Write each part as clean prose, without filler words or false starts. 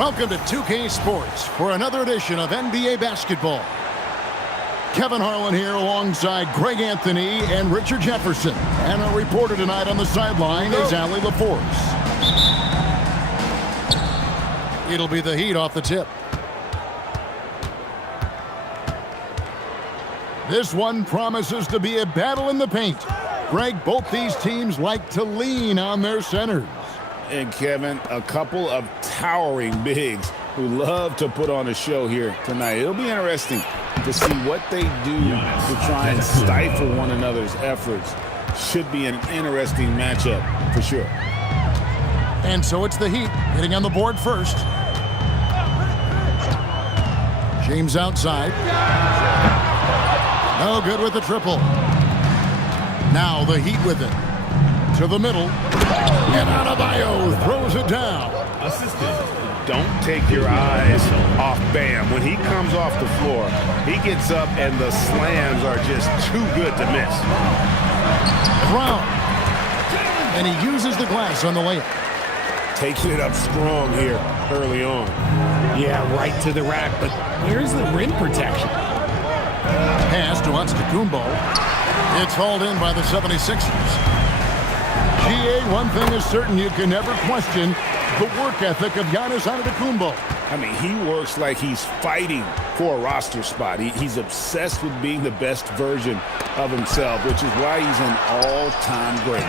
Welcome to 2K Sports for another edition of NBA basketball. Kevin Harlan here alongside Greg Anthony and Richard Jefferson. And our reporter tonight on the sideline is Allie LaForce. It'll be the Heat off the tip. This one promises to be a battle in the paint. Greg, both these teams like to lean on their centers. And Kevin, a couple of towering bigs who love to put on a show here tonight. It'll be interesting to see what they do to try and stifle one another's efforts. Should be an interesting matchup for sure. And so it's the Heat getting on the board first. James outside. No good with the triple. Now the Heat with it. To the middle. And Adebayo throws it down. Don't take your eyes off Bam. When he comes off the floor, he gets up and the slams are just too good to miss. Brown. And he uses the glass on the layup. Takes it up strong here early on. Yeah, right to the rack, but where's the rim protection? Pass to Antetokounmpo. It's hauled in by the 76ers. GA, one thing is certain, you can never question the work ethic of Giannis Antetokounmpo. I mean, he works like he's fighting for a roster spot. He's obsessed with being the best version of himself, which is why he's an all-time great.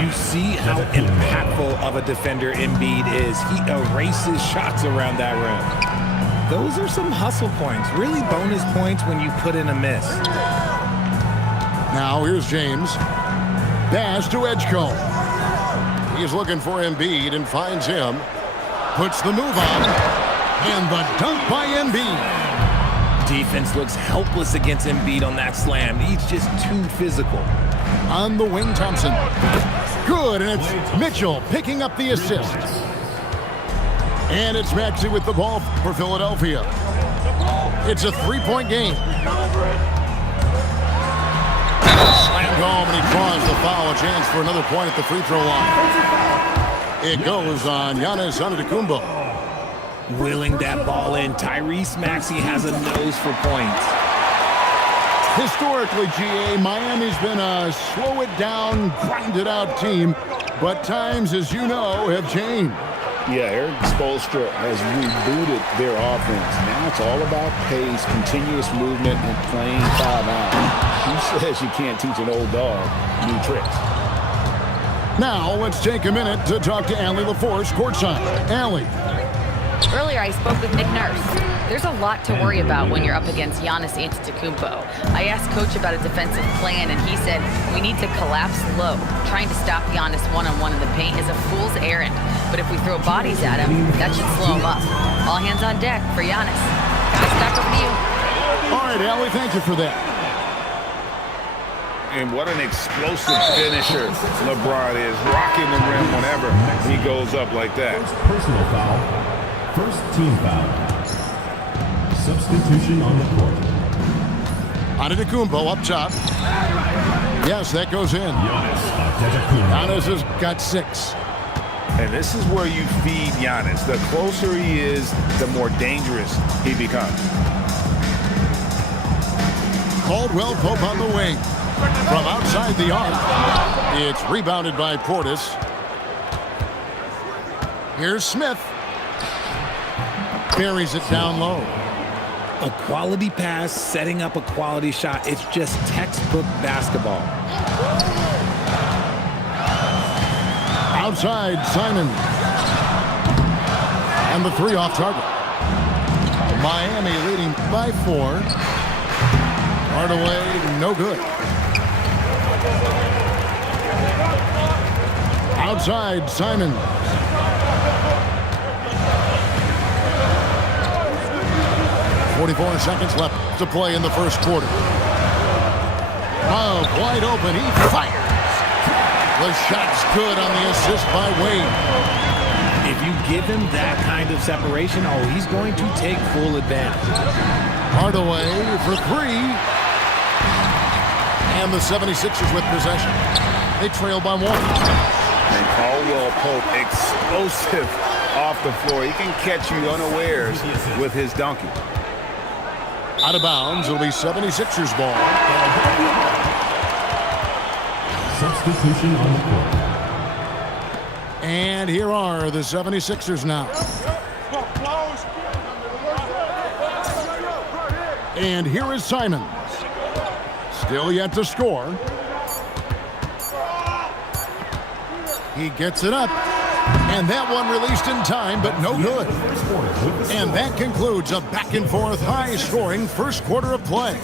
You see how impactful of a defender Embiid is. He erases shots around that rim. Those are some hustle points, really bonus points when you put in a miss. Now here's James. Pass to Edgecombe. He's looking for Embiid and finds him. Puts the move on. And the dunk by Embiid. Defense looks helpless against Embiid on that slam. He's just too physical. On the wing, Thompson. Good, and it's Mitchell picking up the assist. And it's Maxey with the ball for Philadelphia. It's a three-point game. Slammed home, and he draws the foul. A chance for another point at the free throw line. It goes on Giannis Antetokounmpo. Willing that ball in. Tyrese Maxey has a nose for points. Historically, GA, Miami's been a slow-it-down, grind-it-out team, but times, as you know, have changed. Yeah, Eric Spoelstra has rebooted their offense. Now it's all about pace, continuous movement, and playing five out. Who says you can't teach an old dog new tricks? Now let's take a minute to talk to Allie LaForce courtside. Allie. Earlier, I spoke with Nick Nurse. There's a lot to worry about when you're up against Giannis Antetokounmpo. I asked Coach about a defensive plan, and he said we need to collapse low. Trying to stop Giannis one-on-one in the paint is a fool's errand. But if we throw bodies at him, that should slow him up. All hands on deck for Giannis. Guys, back over to you. All right, Allie, thank you for that. And what an explosive finisher LeBron is, rocking the rim whenever he goes up like that. Personal foul. First team foul. Substitution on the court. Antetokounmpo up top. Yes, that goes in. Giannis has got 6. And this is where you feed Giannis. The closer he is, the more dangerous he becomes. Caldwell Pope on the wing. From outside the arc. It's rebounded by Portis. Here's Smith. Buries it down low. A quality pass, setting up a quality shot. It's just textbook basketball. Outside, Simon. And the 3 off target. Miami leading by 4. Hardaway, no good. Outside, Simon. .44 seconds left to play in the first quarter. Oh, wide open, he fires. The shot's good on the assist by Wade. If you give him that kind of separation, oh, he's going to take full advantage. Hardaway for 3. And the 76ers with possession. They trail by 1. And Caldwell Pope, explosive off the floor. He can catch you unawares with his dunking. Out of bounds, it'll be 76ers ball. Substitution on the court. And here are the 76ers now. And here is Simons. Still yet to score. He gets it up. And that one released in time, but no good. And that concludes a back-and-forth, high-scoring first quarter of play.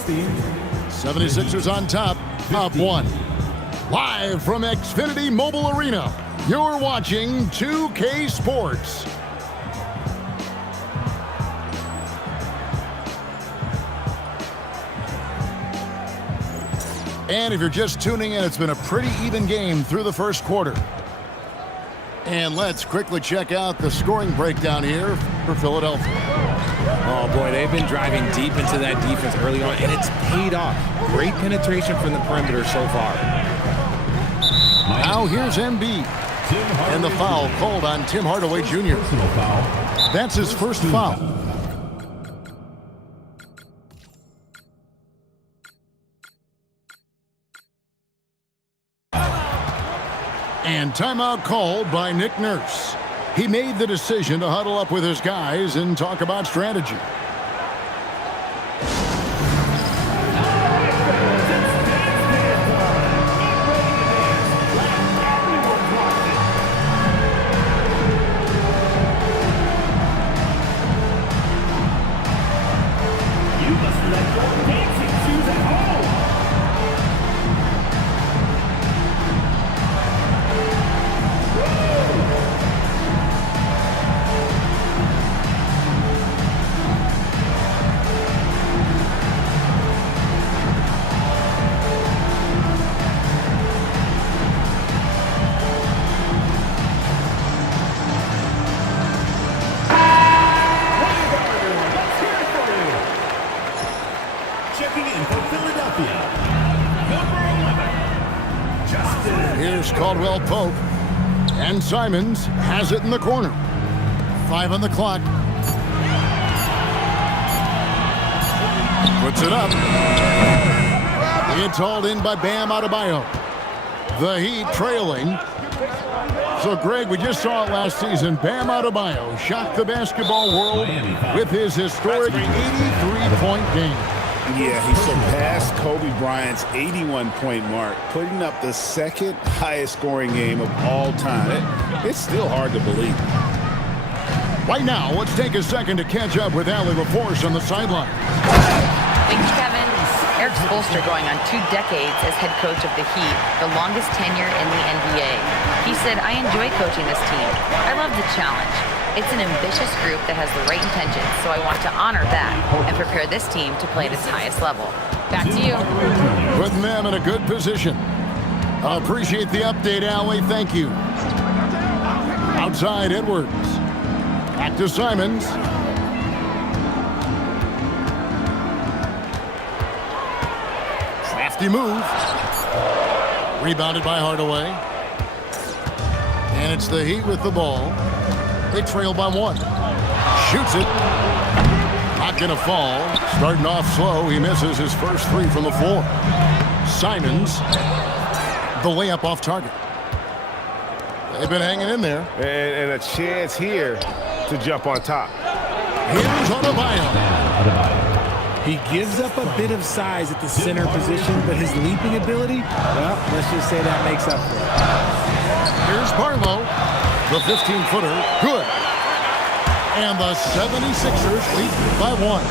76ers on top, up one. Live from Xfinity Mobile Arena, you're watching 2K Sports. And if you're just tuning in, it's been a pretty even game through the first quarter. And let's quickly check out the scoring breakdown here for Philadelphia. Oh, boy, they've been driving deep into that defense early on, and it's paid off. Great penetration from the perimeter so far. Now here's Embiid. And the foul called on Tim Hardaway Jr. That's his first foul. And timeout called by Nick Nurse. He made the decision to huddle up with his guys and talk about strategy. You must let your dancing shoes at home. Checking in for Philadelphia, number 11, Justin. Here's Caldwell Pope. And Simons has it in the corner. 5 on the clock. Puts it up. It's hauled in by Bam Adebayo. The Heat trailing. So, Greg, we just saw it last season. Bam Adebayo shocked the basketball world with his historic 83-point game. Yeah, he surpassed Kobe Bryant's 81-point mark, putting up the second highest scoring game of all time. It's still hard to believe. Right now, let's take a second to catch up with Allie LaForce on the sideline. Thanks, Kevin. Eric Spoelstra going on 2 decades as head coach of the Heat, the longest tenure in the NBA. He said, "I enjoy coaching this team. I love the challenge. It's an ambitious group that has the right intentions, so I want to honor that and prepare this team to play at its highest level." Back to you. Putting them in a good position. Appreciate the update, Allie. Thank you. Outside Edwards. Back to Simons. Crafty move. Rebounded by Hardaway. And it's the Heat with the ball. They trail by 1. Shoots it. Not going to fall. Starting off slow. He misses his first 3 from the floor. Simons. The layup off target. They've been hanging in there. And a chance here to jump on top. Here's Adebayo. He gives up a bit of size at the center position, but his leaping ability, well, let's just say that makes up for it. Here's Barlow. The 15-footer. Good. And the 76ers lead by 1.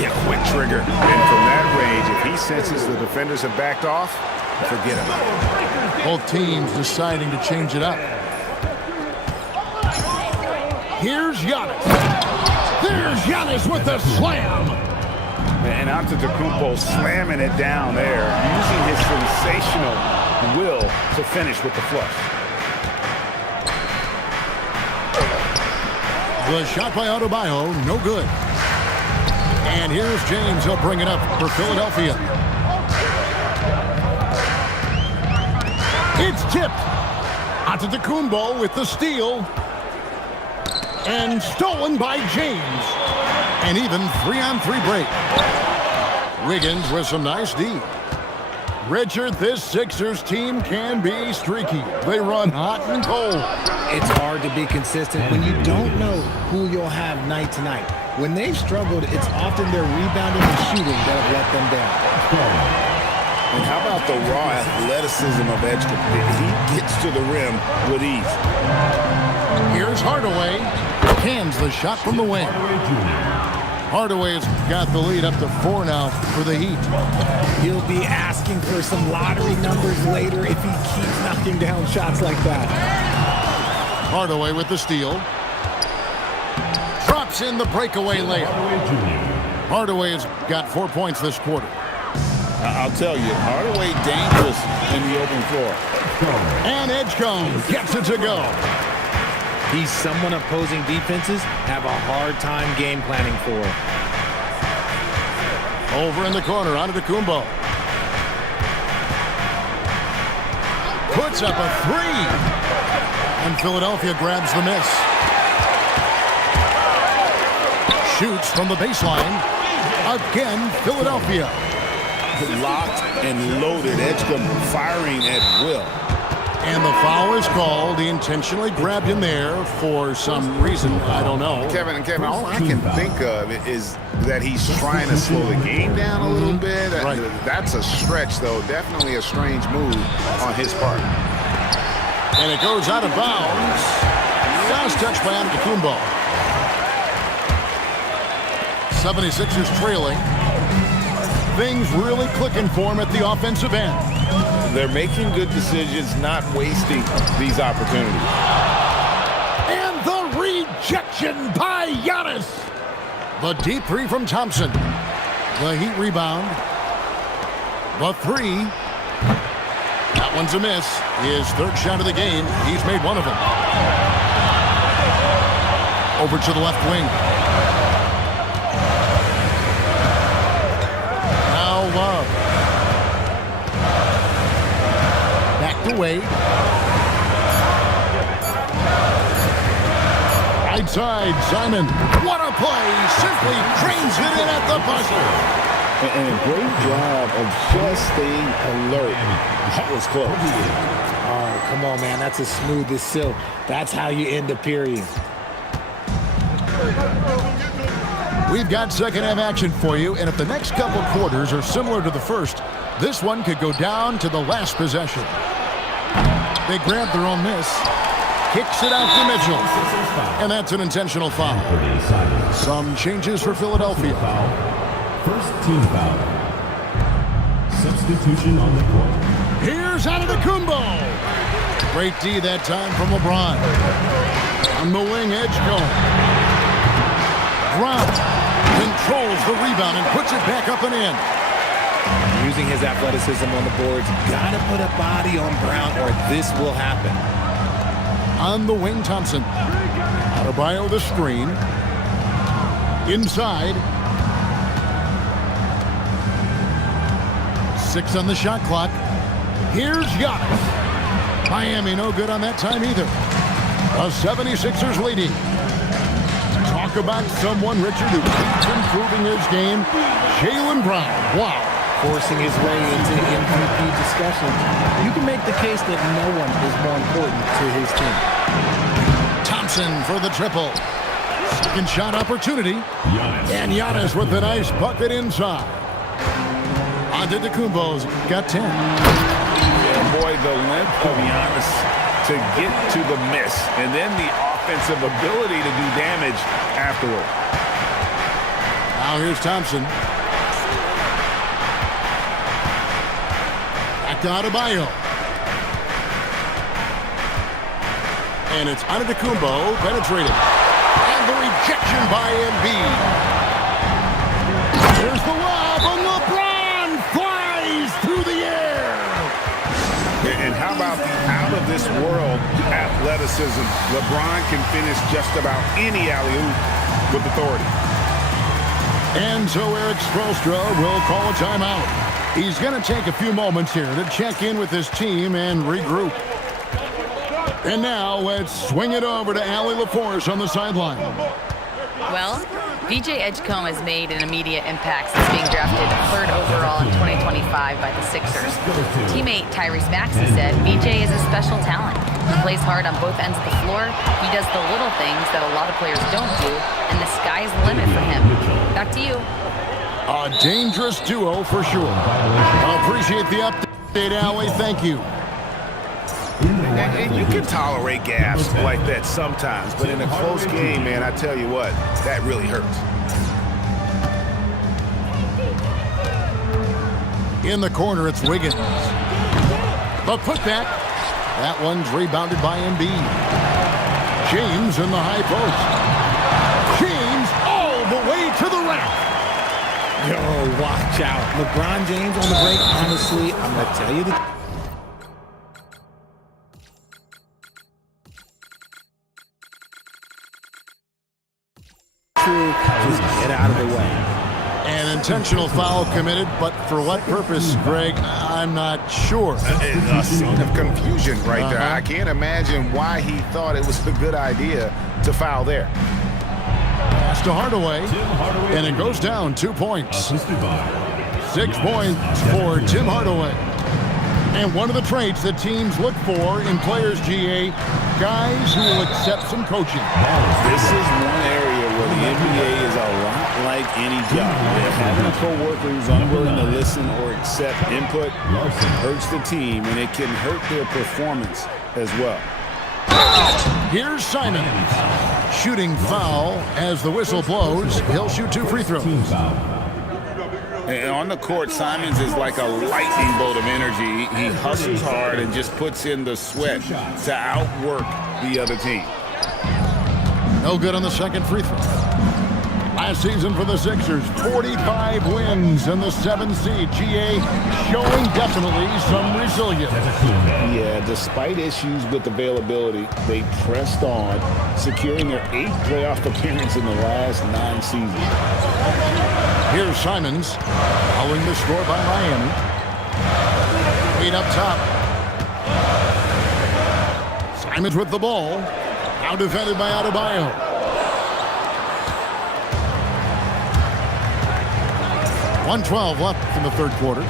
Yeah, quick trigger. And from that range, if he senses the defenders have backed off, forget it. Both teams deciding to change it up. Here's Giannis. There's Giannis with the slam. And Antetokounmpo slamming it down there, using his sensational will to finish with the flush. The shot by Adebayo, no good. And here's James. He'll bring it up for Philadelphia. It's tipped. Antetokounmpo with the steal. And stolen by James. And even 3-on-3 break. Wiggins with some nice D. Richard, this Sixers team can be streaky. They run hot and cold. It's hard to be consistent when you don't know who you'll have night to night. When they've struggled, it's often their rebounding and shooting that have let them down. And how about the raw athleticism of Edgecombe? He gets to the rim with ease. Here's Hardaway. Cans the shot from the wing. Hardaway's got the lead up to 4 now for the Heat. He'll be asking for some lottery numbers later if he keeps knocking down shots like that. Hardaway with the steal. Drops in the breakaway layup. Hardaway's got 4 points this quarter. I'll tell you, Hardaway dangerous in the open floor. And Edgecombe gets it to go. He's someone opposing defenses have a hard time game planning for. Over in the corner, Antetokounmpo. Puts up a 3. And Philadelphia grabs the miss. Shoots from the baseline. Again, Philadelphia. Locked and loaded. Edgecombe firing at will. And the foul is called. He intentionally grabbed him there for some reason. I don't know. Kevin, all I can think of is that he's trying to slow the game down a little bit. Right. That's a stretch, though. Definitely a strange move on his part. And it goes out of bounds. Last touch by Antetokounmpo. 76ers trailing. Things really clicking for him at the offensive end. They're making good decisions, not wasting these opportunities. And the rejection by Giannis. The deep 3 from Thompson. The Heat rebound. The 3. That one's a miss. His 3rd shot of the game. He's made one of them. Over to the left wing. Now Love. Back to Wade. Right side, Simon. What a play. Simply drains it in at the buzzer. And a great job of just staying alert. That was close. Oh, come on, man. That's as smooth as silk. That's how you end a period. We've got second half action for you, and if the next couple quarters are similar to the first, this one could go down to the last possession. They grab their own miss. Kicks it out to Mitchell. And that's an intentional foul. Some changes for Philadelphia. First team foul. Substitution on the court. Here's Antetokounmpo. Great D that time from LeBron. On the wing, Edgecombe. Brown controls the rebound and puts it back up and in. Using his athleticism on the boards, gotta put a body on Brown or this will happen. On the wing, Thompson. Adebayo the screen. Inside. 6 on the shot clock. Here's Giannis. Miami no good on that time either. The 76ers leading. Talk about someone, Richard, who keeps improving his game. Jaylen Brown. Wow. Forcing his way into MVP discussion. You can make the case that no one is more important to his team. Thompson for the triple. Second shot opportunity. And Giannis with a nice bucket inside. Antetokounmpo's got 10. And boy, the length of Giannis to get to the miss. And then the offensive ability to do damage afterward. Now here's Thompson. Back to Adebayo. And it's Antetokounmpo penetrating. And the rejection by Embiid. Here's the lob, and LeBron flies through the air. And how about the out-of-this-world athleticism? LeBron can finish just about any alley-oop with authority. And so Eric Spoelstra will call a timeout. He's going to take a few moments here to check in with his team and regroup. And now let's swing it over to Allie LaForce on the sideline. Well, VJ Edgecombe has made an immediate impact since being drafted 3rd overall in 2025 by the Sixers. Teammate Tyrese Maxey said VJ is a special talent. He plays hard on both ends of the floor. He does the little things that a lot of players don't do, and the sky's the limit for him. Back to you. A dangerous duo for sure. Appreciate the update, Allie. Thank you. And you can tolerate gaps like that sometimes, but in a close game, man, I tell you what, that really hurts. In the corner, it's Wiggins. The putback. That one's rebounded by Embiid. James in the high post. James all the way to the rack. Yo, watch out. LeBron James on the break, honestly, I'm going to tell you the just get out of the way. An intentional foul committed, but for what purpose, Greg? I'm not sure. A scene of confusion right there. I can't imagine why he thought it was a good idea to foul there. Pass to Hardaway, and it goes down 2 points. 6 points for Tim Hardaway. And one of the traits that teams look for in players, GA, guys who will accept some coaching. This is one area where the NBA is a lot like any job. Having a coworker who's unwilling to listen or accept input hurts the team, and it can hurt their performance as well. Here's Simons. Shooting foul as the whistle blows. He'll shoot 2 free throws. And on the court, Simons is like a lightning bolt of energy. He hustles hard and just puts in the sweat to outwork the other team. No good on the second free throw. Last season for the Sixers, 45 wins in the 7th seed. GA showing definitely some resilience. Yeah, despite issues with availability, they pressed on, securing their 8th playoff appearance in the last 9 seasons. Here's Simons, following the score by Miami. 8 up top. Simons with the ball. Now defended by Adebayo. .112 left in the 3rd quarter.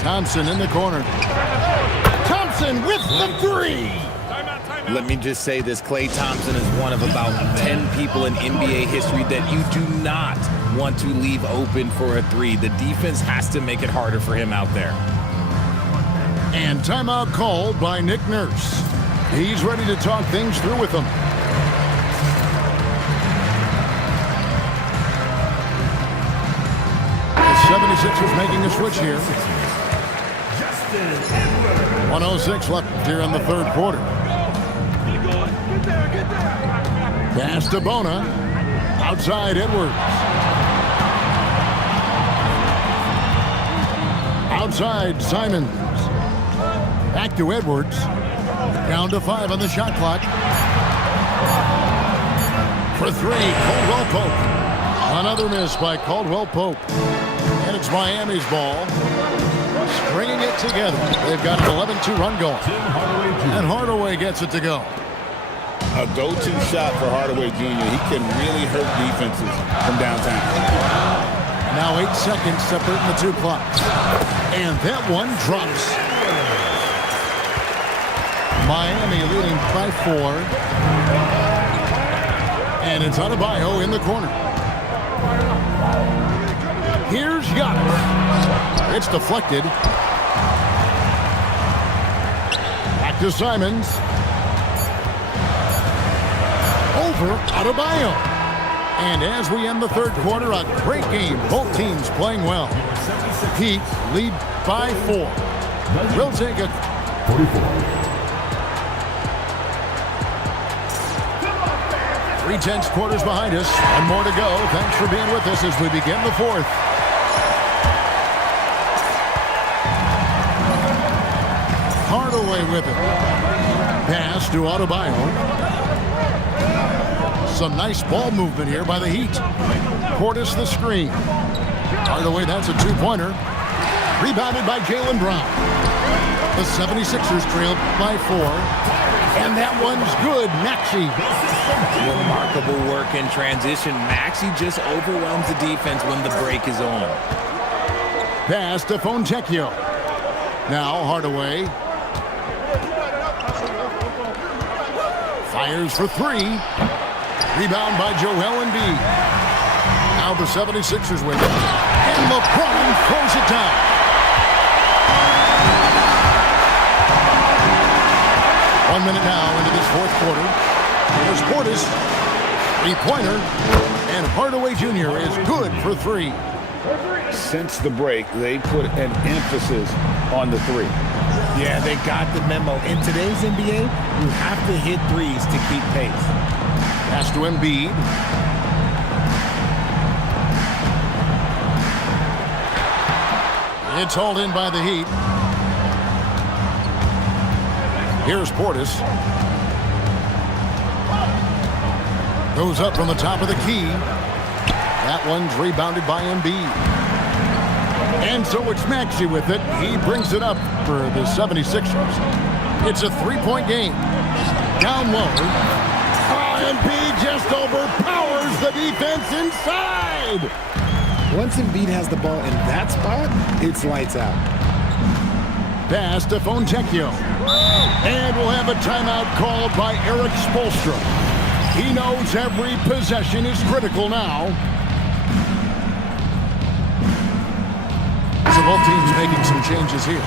Thompson in the corner. Thompson with the 3. Let me just say this, Klay Thompson is one of about 10 people in NBA history that you do not want to leave open for a 3. The defense has to make it harder for him out there. And timeout called by Nick Nurse. He's ready to talk things through with them. The 76ers making a switch here. 1:06 left here in the 3rd quarter. Pass to Bona. Outside Edwards. Outside Simons. Back to Edwards. Down to 5 on the shot clock. For 3, Caldwell Pope. Another miss by Caldwell Pope. And it's Miami's ball. Stringing it together. They've got an 11-2 run going. And Hardaway gets it to go. A go-to shot for Hardaway Jr. He can really hurt defenses from downtown. Now 8 seconds separating the 2 clocks. And that one drops. Miami leading by 4. And it's Adebayo in the corner. Here's Giannis. It's deflected. Back to Simons. Over Adebayo. And as we end the 3rd quarter, a great game. Both teams playing well. Heat lead by 4. We'll take it. 44. 3 quarters behind us and more to go. Thanks for being with us as we begin the 4th. Hardaway with it. Pass to Adebayo. Some nice ball movement here by the Heat. Portis the screen. Hardaway, that's a 2-pointer. Rebounded by Jaylen Brown. The 76ers trailed by 4. And that one's good. Maxey. Remarkable work in transition. Maxey just overwhelms the defense when the break is on. Pass to Fontecchio. Now Hardaway. Fires for three. Rebound by Joel Embiid. Now the 76ers with it. And LeBron throws it down. One minute now into this fourth quarter. Here's Portis. Three-pointer. And Hardaway Jr. is good for three. Since the break, they put an emphasis on the three. Yeah, they got the memo. In today's NBA, you have to hit threes to keep pace. Pass to Embiid. It's hauled in by the Heat. Here's Portis. Goes up from the top of the key. That one's rebounded by Embiid. And so it's Maxey with it. He brings it up for the 76ers. It's a three-point game. Down low. Embiid just overpowers the defense inside. Once Embiid has the ball in that spot, it's lights out. Pass to Fontecchio. And we'll have a timeout called by Eric Spoelstra. He knows every possession is critical now. So both teams making some changes here.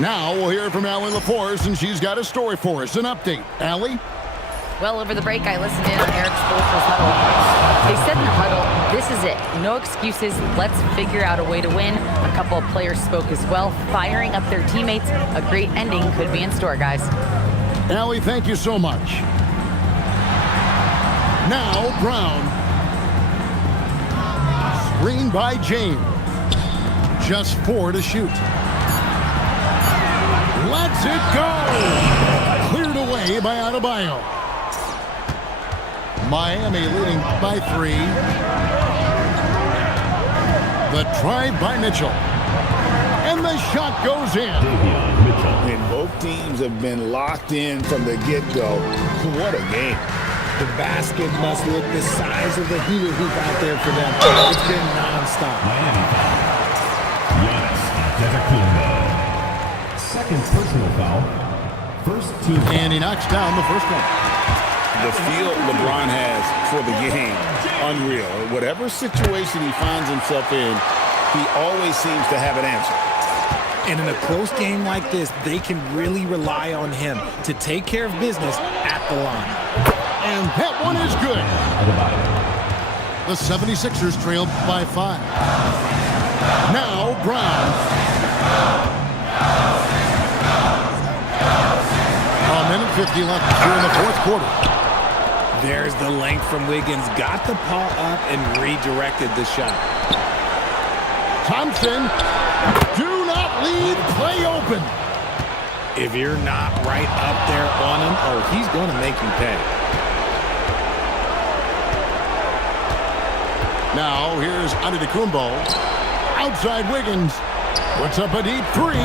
Now we'll hear from Allie LaForce, and she's got a story for us. An update. Allie? Well, over the break, I listened in on Eric Spoelstra's huddle. They said in the huddle, this is it. No excuses. Let's figure out a way to win. A couple of players spoke as well, firing up their teammates. A great ending could be in store, guys. Allie, thank you so much. Now, Brown. Screen by James. Just 4 to shoot. Lets it go! Cleared away by Adebayo. Miami leading by 3. The drive by Mitchell. And the shot goes in. And both teams have been locked in from the get-go. What a game. The basket must look the size of the heater hoop out there for them. It's been nonstop. Miami foul. Giannis Antetokounmpo. Second personal foul. First team. And he knocks down the first one. The feel LeBron has for the game, unreal. Whatever situation he finds himself in, he always seems to have an answer. And in a close game like this, they can really rely on him to take care of business at the line. And that one is good. The 76ers trailed by 5. Now Brown. A minute 50 left here in the fourth quarter. There's the length from Wiggins. Got the paw up and redirected the shot. Thompson. Do not leave play open. If you're not right up there on him, oh, he's going to make you pay. Now here's Antetokounmpo. Outside Wiggins. Puts up a deep 3.